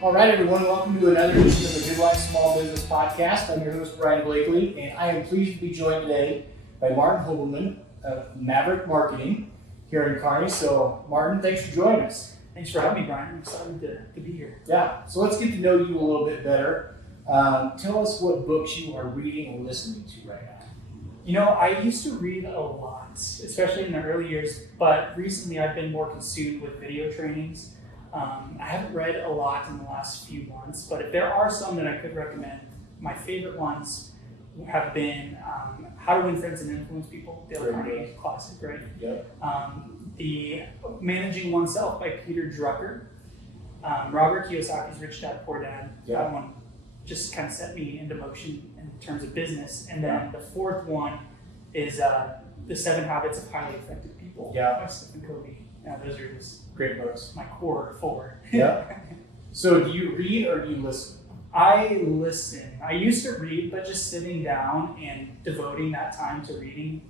All right, everyone, welcome to another edition of the Good Life Small Business Podcast. I'm your host, Brian Blakely, and I am pleased to be joined today by Martin Hobelman of Maverick Marketing here in Kearney. So, Martin, thanks for joining us. Thanks for having me, Brian. I'm excited to be here. Yeah, so let's get to know you a little bit better. Tell us what books you are reading or listening to right now. You know, I used to read a lot, especially in the early years, but recently I've been more consumed with video trainings. I haven't read a lot in the last few months, but if there are some that I could recommend, my favorite ones have been How to Win Friends and Influence People, Dale Carnegie, classic, right? Yep. The Managing Oneself by Peter Drucker, Robert Kiyosaki's Rich Dad, Poor Dad. Yeah. That one just kind of set me into motion in terms of business. And then the fourth one is The 7 Habits of Highly Effective People by Stephen Covey. Yeah, those are just great books. my core 4. Yeah. So do you read or do you listen? I listen. I used to read, but just sitting down and devoting that time to reading,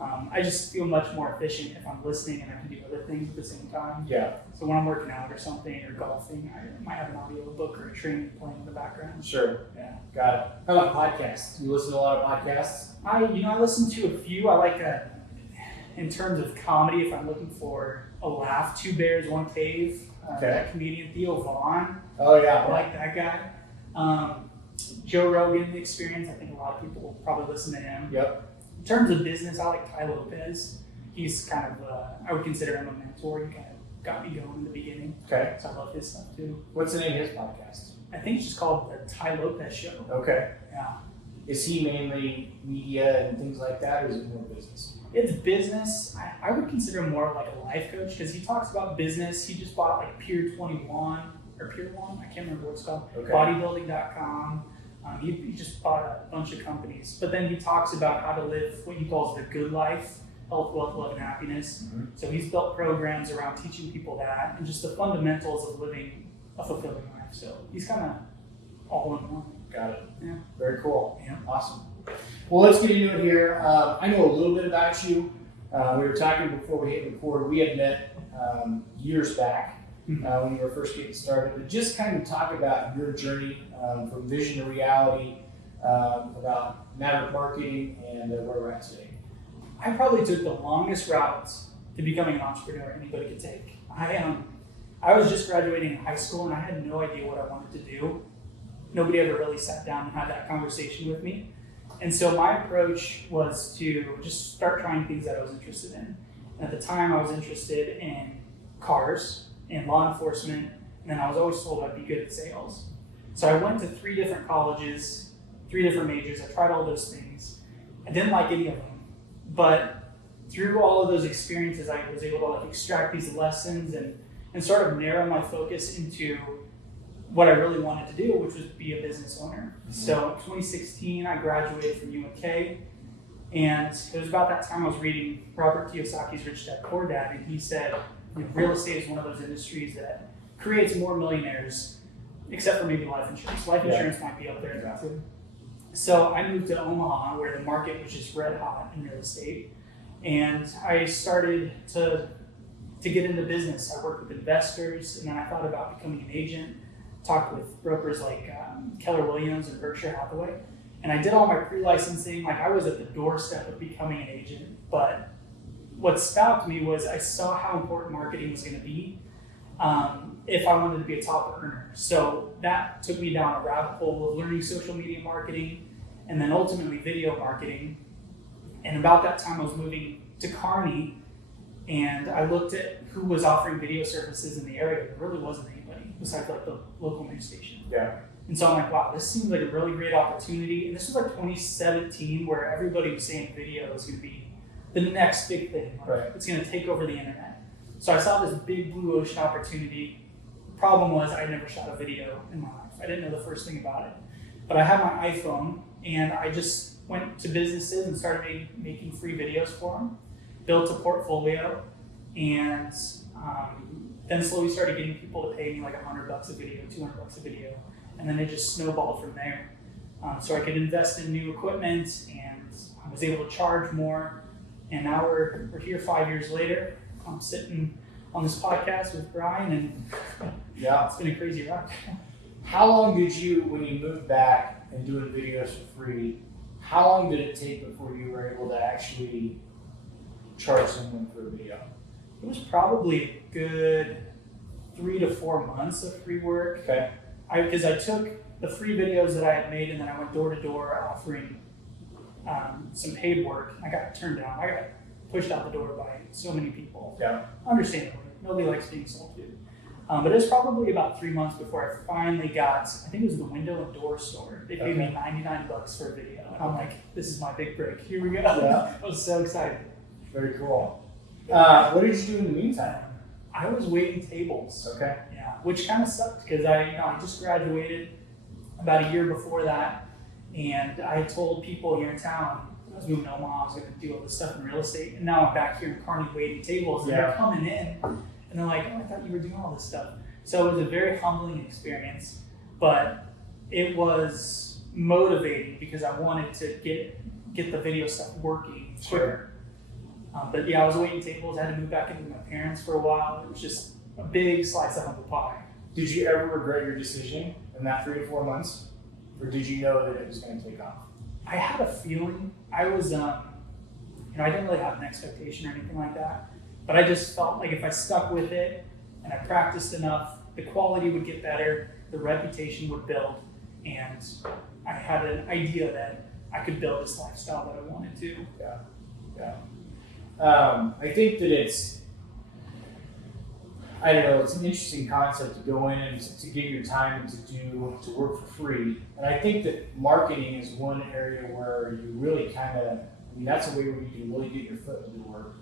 I just feel much more efficient if I'm listening and I can do other things at the same time. Yeah. So when I'm working out or something or golfing, I might have an audio book or a training playing in the background. Sure. Yeah. Got it. How about podcasts? Do you listen to a lot of podcasts? I listen to a few. I like in terms of comedy, if I'm looking for a laugh, Two Bears, One Cave. That comedian Theo Vaughn. Oh yeah. I like that guy. Joe Rogan, The Experience. I think a lot of people will probably listen to him. Yep. In terms of business, I like Tai Lopez. He's kind of, I would consider him a mentor. He kind of got me going in the beginning. Okay. So I love his stuff too. What's the name of his podcast? I think it's just called The Tai Lopez Show. Okay. Yeah. Is he mainly media and things like that, or is it more business? It's business. I would consider him more like a life coach because he talks about business. He just bought like Pier 21 or Pier 1. I can't remember what it's called. Okay. Bodybuilding.com. He just bought a bunch of companies. But then he talks about how to live what he calls the good life, health, wealth, love, and happiness. Mm-hmm. So he's built programs around teaching people that and just the fundamentals of living a fulfilling life. So he's kind of all in one. Got it. Yeah. Very cool. Yeah. Awesome. Well, let's get into it here. I know a little bit about you. We were talking before we hit record. We had met years back when you were first getting started. But just kind of talk about your journey from vision to reality, about Maverick Marketing and where we're at today. I probably took the longest route to becoming an entrepreneur anybody could take. I was just graduating high school and I had no idea what I wanted to do. Nobody ever really sat down and had that conversation with me. And so my approach was to just start trying things that I was interested in. And at the time I was interested in cars and law enforcement, and then I was always told I'd be good at sales. So I went to 3 different colleges, 3 different majors. I tried all those things. I didn't like any of them. But through all of those experiences, I was able to extract these lessons and sort of narrow my focus into what I really wanted to do, which was be a business owner. Mm-hmm. So in 2016, I graduated from UNK, and it was about that time I was reading Robert Kiyosaki's Rich Dad, Poor Dad, and he said, real estate is one of those industries that creates more millionaires, except for maybe life insurance. Life insurance might be up there too. So I moved to Omaha, where the market was just red hot in real estate, and I started to get into business. I worked with investors, and then I thought about becoming an agent. Talked with brokers like Keller Williams and Berkshire Hathaway. And I did all my pre-licensing. Like I was at the doorstep of becoming an agent. But what stopped me was I saw how important marketing was going to be if I wanted to be a top earner. So that took me down a rabbit hole of learning social media marketing and then ultimately video marketing. And about that time I was moving to Kearney, and I looked at who was offering video services in the area. There really wasn't anybody besides like the local news station. Yeah. And so I'm like, wow, this seems like a really great opportunity. And this was like 2017, where everybody was saying video is going to be the next big thing. Like, it's going to take over the internet. So I saw this big blue ocean opportunity. The problem was I never shot a video in my life. I didn't know the first thing about it. But I had my iPhone, and I just went to businesses and started making free videos for them. Built a portfolio, and then slowly started getting people to pay me like $100 a video, $200 a video, and then it just snowballed from there. So I could invest in new equipment, and I was able to charge more. And now we're here 5 years later. I'm sitting on this podcast with Brian, and it's been a crazy ride. How long did you, when you moved back and doing videos for free, how long did it take before you were able to actually charge someone for a video? It was probably a good 3 to 4 months of free work. Okay. Because I took the free videos that I had made and then I went door to door offering some paid work. I got turned down. I got pushed out the door by so many people. Yeah. Understandably, nobody likes being sold to. But it was probably about 3 months before I finally got, I think it was the window and door store. They paid me $99 for a video. And I'm like, this is my big break. Here we go. Yeah. I was so excited. Very cool. What did you do in the meantime? I was waiting tables. Okay. Yeah, which kind of sucked because I just graduated about a year before that, and I had told people here in town I was moving to Omaha, I was going to do all this stuff in real estate, and now I'm back here in Kearney waiting tables, and they're coming in, and they're like, "Oh, I thought you were doing all this stuff." So it was a very humbling experience, but it was motivating because I wanted to get the video stuff working quicker. But yeah, I was waiting tables. I had to move back in with my parents for a while. It was just a big slice of humble pie. Did you ever regret your decision in that 3 to 4 months? Or did you know that it was going to take off? I had a feeling. I was, I didn't really have an expectation or anything like that. But I just felt like if I stuck with it and I practiced enough, the quality would get better, the reputation would build, and I had an idea that I could build this lifestyle that I wanted to. Yeah. I think that it's an interesting concept to go in and to give your time to work for free. And I think that marketing is one area where you really that's a way where you can really get your foot in the door.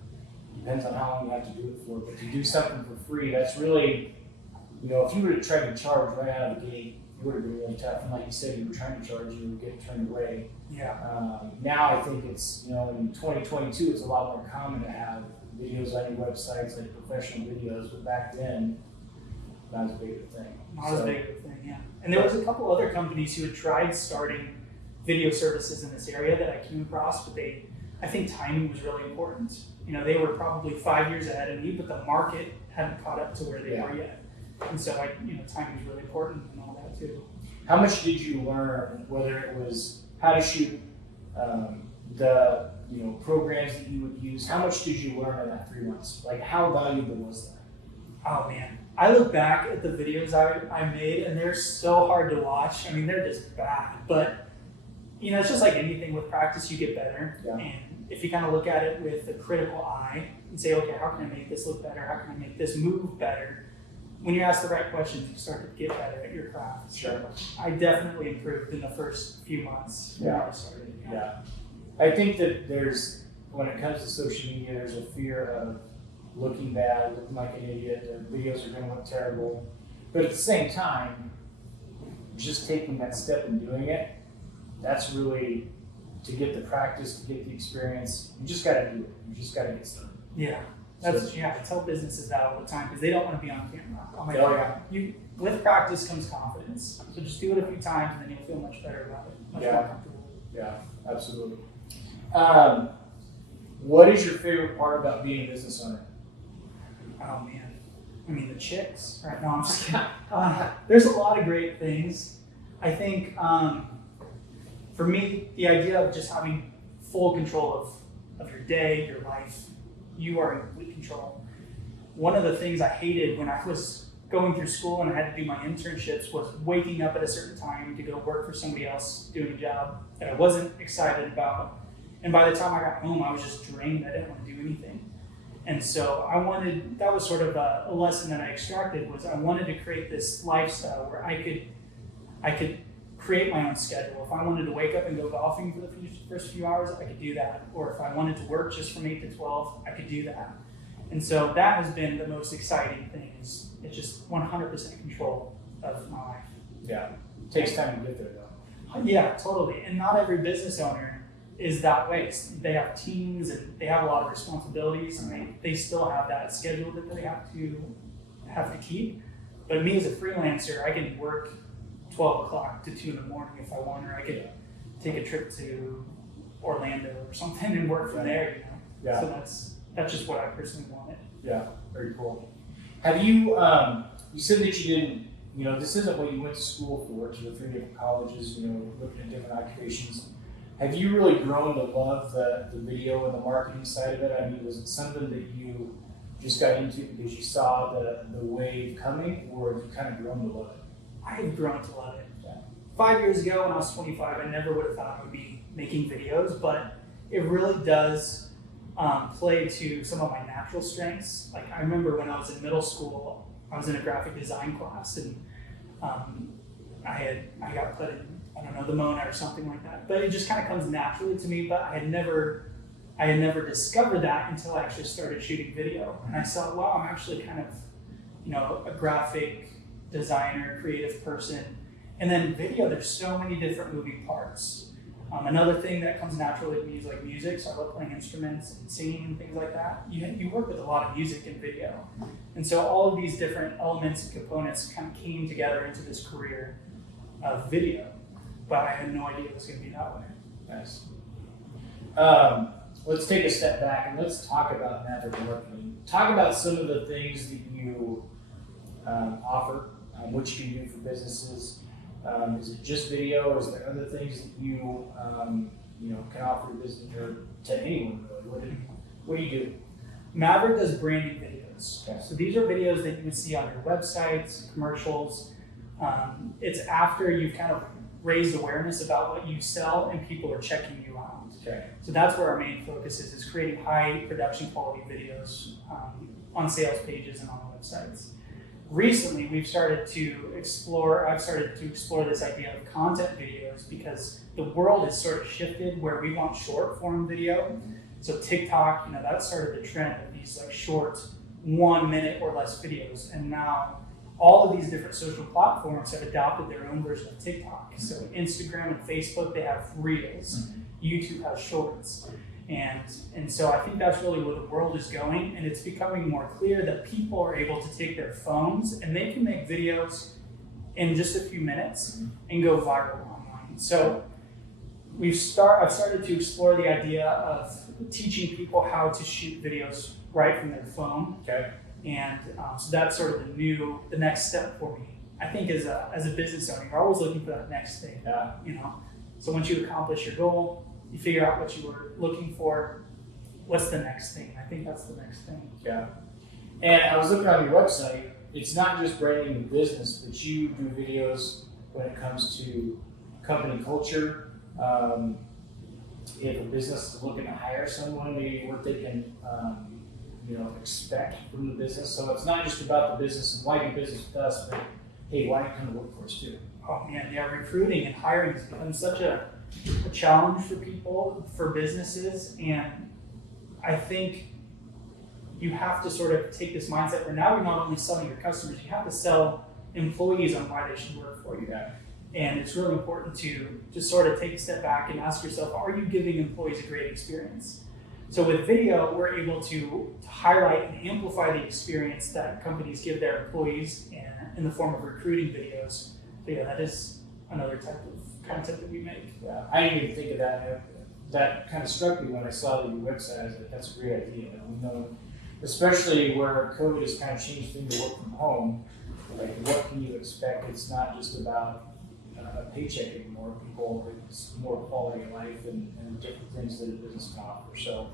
Depends on how long you have to do it for, but to do something for free, that's really, if you were to try to charge right out of the gate, it would have been really tough. And like you said, you were trying to charge, you would get turned away. Yeah. Now I think it's, in 2022, it's a lot more common to have videos on your websites, like professional videos, but back then, not as big of a thing. Not as big of a thing, yeah. And there was a couple other companies who had tried starting video services in this area that I came across, but I think timing was really important. They were probably 5 years ahead of me, but the market hadn't caught up to where they were yet. And so, timing is really important and all that too. How much did you learn, whether it was how to shoot, the programs that you would use? How much did you learn in that 3 months? Like, how valuable was that? Oh man, I look back at the videos I made, and they're so hard to watch. I mean, they're just bad. But it's just like anything. With practice, you get better. Yeah. And if you kind of look at it with a critical eye and say, okay, how can I make this look better? How can I make this move better? When you ask the right questions, you start to get better at your craft. Sure. I definitely improved in the first few months when I started. Yeah. I think that when it comes to social media, there's a fear of looking bad, looking like an idiot, the videos are going to look terrible. But at the same time, just taking that step and doing it, that's really, to get the practice, to get the experience, you just got to do it. You just got to get started. Yeah. I tell businesses that all the time because they don't want to be on camera. I'm like, with practice comes confidence. So just do it a few times and then you'll feel much better about it, much more comfortable. Yeah, absolutely. What is your favorite part about being a business owner? Oh man, I mean the chicks. Right? No, I'm just kidding. There's a lot of great things. I think for me, the idea of just having full control of your day, your life, you are in complete control. One of the things I hated when I was going through school and I had to do my internships was waking up at a certain time to go work for somebody else doing a job that I wasn't excited about. And by the time I got home, I was just drained. I didn't want to do anything. And so that was sort of a lesson that I extracted, was I wanted to create this lifestyle where I could create my own schedule. If I wanted to wake up and go golfing for the first few hours, I could do that. Or if I wanted to work just from 8 to 12, I could do that. And so that has been the most exciting thing, is it's just 100% control of my life. Yeah, it takes time to get there though. Yeah, totally. And not every business owner is that way. They have teams and they have a lot of responsibilities, and they still have that schedule that they have to keep. But me as a freelancer, I can work 12 o'clock to 2 in the morning if I want, or I could take a trip to Orlando or something and work from there. Yeah. So that's just what I personally wanted. Yeah, very cool. Have you? You said that you didn't this isn't what you went to school for, 2 or 3 different colleges, looking at different occupations. Have you really grown to love the video and the marketing side of it? I mean, was it something that you just got into because you saw the wave coming, or have you kind of grown to love it? I have grown to love it. 5 years ago, when I was 25, I never would have thought I would be making videos, but it really does play to some of my natural strengths. Like, I remember when I was in middle school, I was in a graphic design class, and I got put in, I don't know, the Mona or something like that. But it just kind of comes naturally to me. But I had never discovered that until I actually started shooting video, and I saw, wow, I'm actually kind of, a graphic designer, creative person. And then video, there's so many different moving parts. Another thing that comes naturally to me is like music, so I love playing instruments and singing and things like that. You work with a lot of music and video. And so all of these different elements and components kind of came together into this career of video. But I had no idea it was going to be that way. Nice. Let's take a step back and let's talk about Maverick Marketing. Talk about some of the things that you offer, what you can do for businesses. Is it just video? Is there other things that you can offer to business or to anyone really? What do you do? Maverick does branding videos. Okay. So these are videos that you would see on your websites, commercials. It's after you've kind of raised awareness about what you sell and people are checking you out. Okay. So that's where our main focus is creating high production quality videos on sales pages and on websites. Recently, I've started to explore this idea of content videos because the world has sort of shifted where we want short form video. So TikTok, that started the trend of these like short 1 minute or less videos. And now all of these different social platforms have adopted their own version of TikTok. So Instagram and Facebook, they have Reels. YouTube has Shorts. And so I think that's really where the world is going, and it's becoming more clear that people are able to take their phones and they can make videos in just a few minutes and go viral online. So I've started to explore the idea of teaching people how to shoot videos right from their phone. Okay. And so that's sort of the next step for me. I think as a business owner, you're always looking for that next thing. Yeah. So once you accomplish your goal, you figure out what you were looking for. What's the next thing? I think that's the next thing. Yeah. And I was looking on your website. It's not just branding the business, but you do videos when it comes to company culture. If a business is looking to hire someone, maybe what they can, expect from the business. So it's not just about the business and why do business with us, but hey, why come to work for us too? Oh man, yeah, recruiting and hiring has become such a challenge for people, for businesses, and I think you have to sort of take this mindset where now you're not only selling your customers, you have to sell employees on why they should work for you. Yeah. And it's really important to just sort of take a step back and ask yourself, are you giving employees a great experience? So with video, we're able to highlight and amplify the experience that companies give their employees in the form of recruiting videos. So yeah, that is another type of content that we make. Yeah, I didn't even think of that. That kind of struck me when I saw your website. I was like, that's a great idea. Especially where COVID has kind of changed things to work from home. Like, what can you expect? It's not just about a paycheck anymore. It's more quality of life and different things that a business can offer. So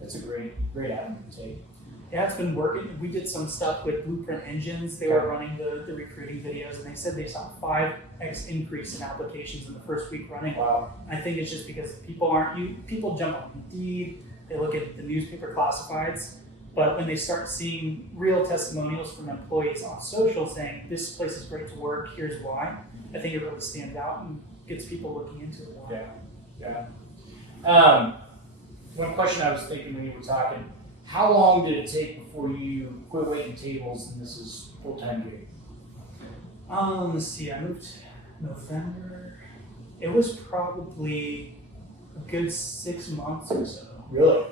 it's a great avenue to take. Yeah, it's been working. We did some stuff with Blueprint Engines. They were running the recruiting videos, and they said they saw 5x increase in applications in the first week running. Wow. I think it's just because people jump on Indeed, they look at the newspaper classifieds, but when they start seeing real testimonials from employees on social saying, this place is great to work, here's why, I think it really stands out and gets people looking into it more. Yeah. One question I was thinking when you were talking, how long did it take before you quit waiting tables and this is full-time gig? Let's see, I moved November. It was probably a good 6 months or so. Really?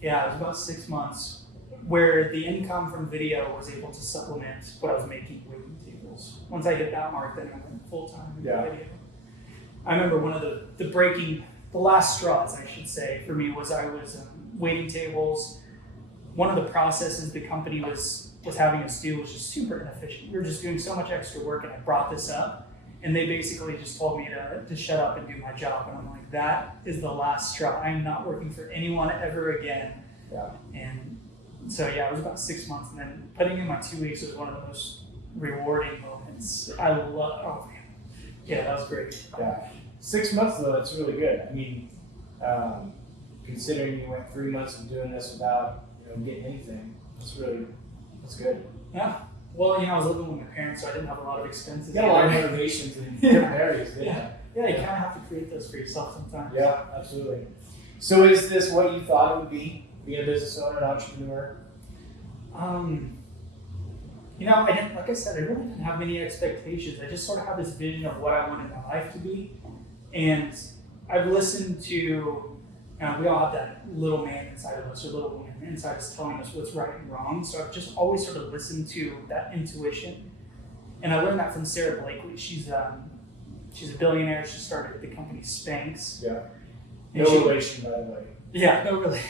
Yeah, it was about 6 months where the income from video was able to supplement what I was making waiting tables. Once I hit that mark, then I went full-time into video. I remember one of the last straws, I should say, for me was I was waiting tables. One of the processes the company was was having us do was just super inefficient. We were just doing so much extra work, and I brought this up, and they basically just told me to shut up and do my job. And I'm like, that is the last straw. I'm not working for anyone ever again. Yeah. And so yeah, it was about 6 months, and then putting in my 2 weeks was one of the most rewarding moments. I love. Oh man, yeah, that was great. Yeah. 6 months though, that's really good. I mean, considering you went 3 months of doing this without getting anything, that's good. Yeah. Well, I was living with my parents, so I didn't have a lot of expenses. You got a lot of motivations in different areas, didn't you? Yeah, you kind of have to create those for yourself sometimes. Yeah, absolutely. So is this what you thought it would be, being a business owner, an entrepreneur? I didn't, like I said, I really didn't have many expectations. I just sort of had this vision of what I wanted my life to be. And I've listened to, we all have that little man inside of us, or little woman inside us telling us what's right and wrong. So I've just always sort of listened to that intuition. And I learned that from Sarah Blakely. She's a billionaire. She started the company Spanx. Yeah. And No relation, by the way. Yeah, no relation.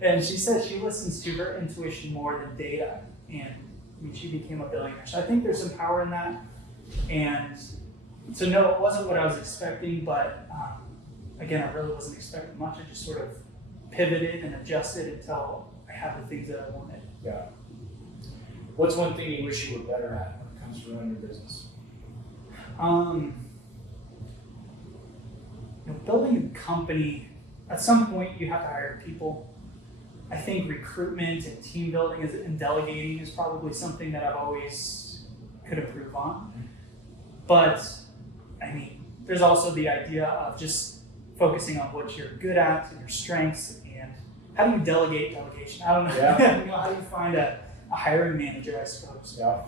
And she said she listens to her intuition more than data. And she became a billionaire. So I think there's some power in that. And so no, it wasn't what I was expecting, but again, I really wasn't expecting much. I just sort of pivoted and adjusted until I had the things that I wanted. Yeah. What's one thing you wish you were better at when it comes to running your business? Building a company, at some point you have to hire people. I think recruitment and team building and delegating is probably something that I've always could improve on. But there's also the idea of just focusing on what you're good at and your strengths, and how do you delegate delegation? I don't know. Yeah. How do you find a hiring manager, I suppose. Yeah.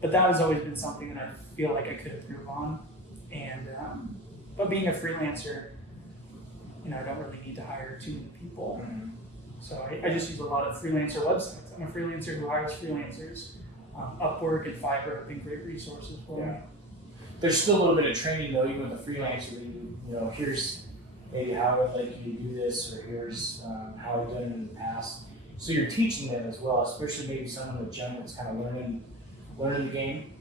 But that has always been something that I feel like I could improve on. And but being a freelancer, I don't really need to hire too many people. Mm-hmm. So I just use a lot of freelancer websites. I'm a freelancer who hires freelancers. Upwork and Fiverr have been great resources for me. There's still a little bit of training though, even with a freelancer. Here's maybe how I'd like you to do this, or here's how I've done it in the past. So you're teaching them as well, especially maybe someone with Jen that's kind of learning the game,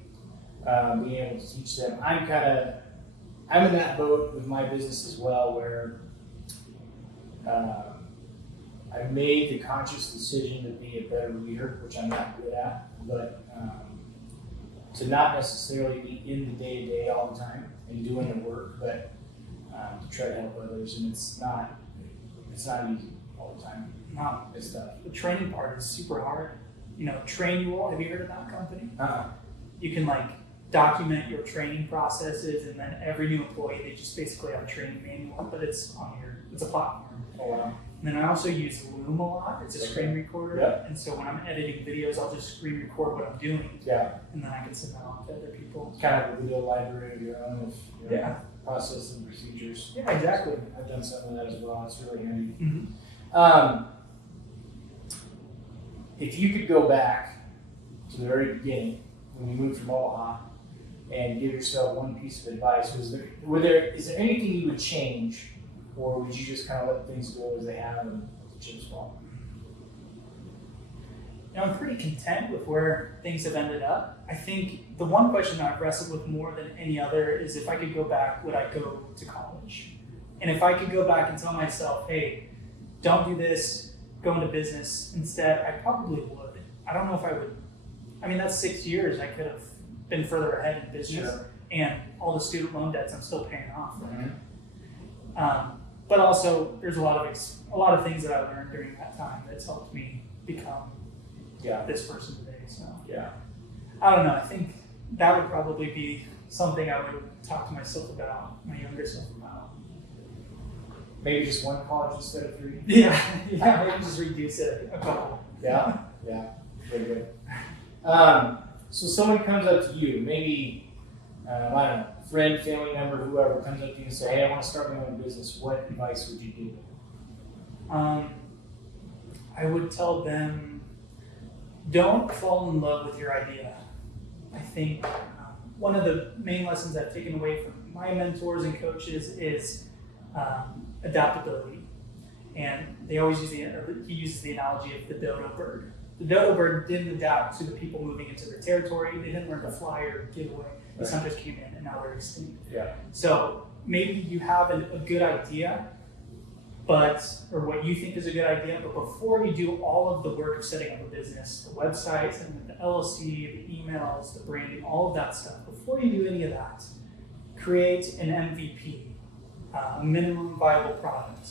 being able to teach them. I'm in that boat with my business as well, where I made the conscious decision to be a better leader, which I'm not good at, but to not necessarily be in the day-to-day all the time and doing the work, but to try to help others. And it's not easy all the time. No, It's tough. the training part is super hard. Trainual, have you heard of that company? Uh-huh. You can document your training processes, and then every new employee, they just basically have a training manual, but it's a platform. Oh wow. And then I also use Loom a lot. It's a screen recorder. Yeah. And so when I'm editing videos, I'll just screen record what I'm doing, Yeah. and then I can send that on to other people. It's kind of a video library of your own of Yeah. process and procedures. Yeah, exactly. I've done some of that as well. It's really handy. Mm-hmm. If you could go back to the very beginning when you moved from Omaha and give yourself one piece of advice, is there anything you would change, or would you just kind of let things go as they have and let the chips fall? I'm pretty content with where things have ended up. I think the one question that I've wrestled with more than any other is, if I could go back, would I go to college? And if I could go back and tell myself, hey, don't do this, go into business instead, I probably would. I don't know if I would. That's 6 years. I could have been further ahead in business. Sure. And all the student loan debts I'm still paying off. Mm-hmm. But also, there's a lot of things that I learned during that time that's helped me become this person today. So I don't know. I think that would probably be something I would talk to myself about, my younger self about. Maybe just one college instead of 3? Yeah, maybe just reduce it a couple. Yeah, very good. So someone comes up to you, maybe, I don't know, a friend, family member, whoever comes up to you and say, hey, I want to start my own business. What advice would you give them? I would tell them, don't fall in love with your idea. I think one of the main lessons I've taken away from my mentors and coaches is adaptability. And they always he uses the analogy of the dodo bird. The dodo bird didn't adapt to the people moving into their territory. They didn't learn to fly or give away. These hunters came in and now they're extinct. Yeah. So maybe you have a good idea, or what you think is a good idea, but before you do all of the work of setting up a business, the website, setting up the LLC, the emails, the branding, all of that stuff, before you do any of that, create an MVP, a minimum viable product.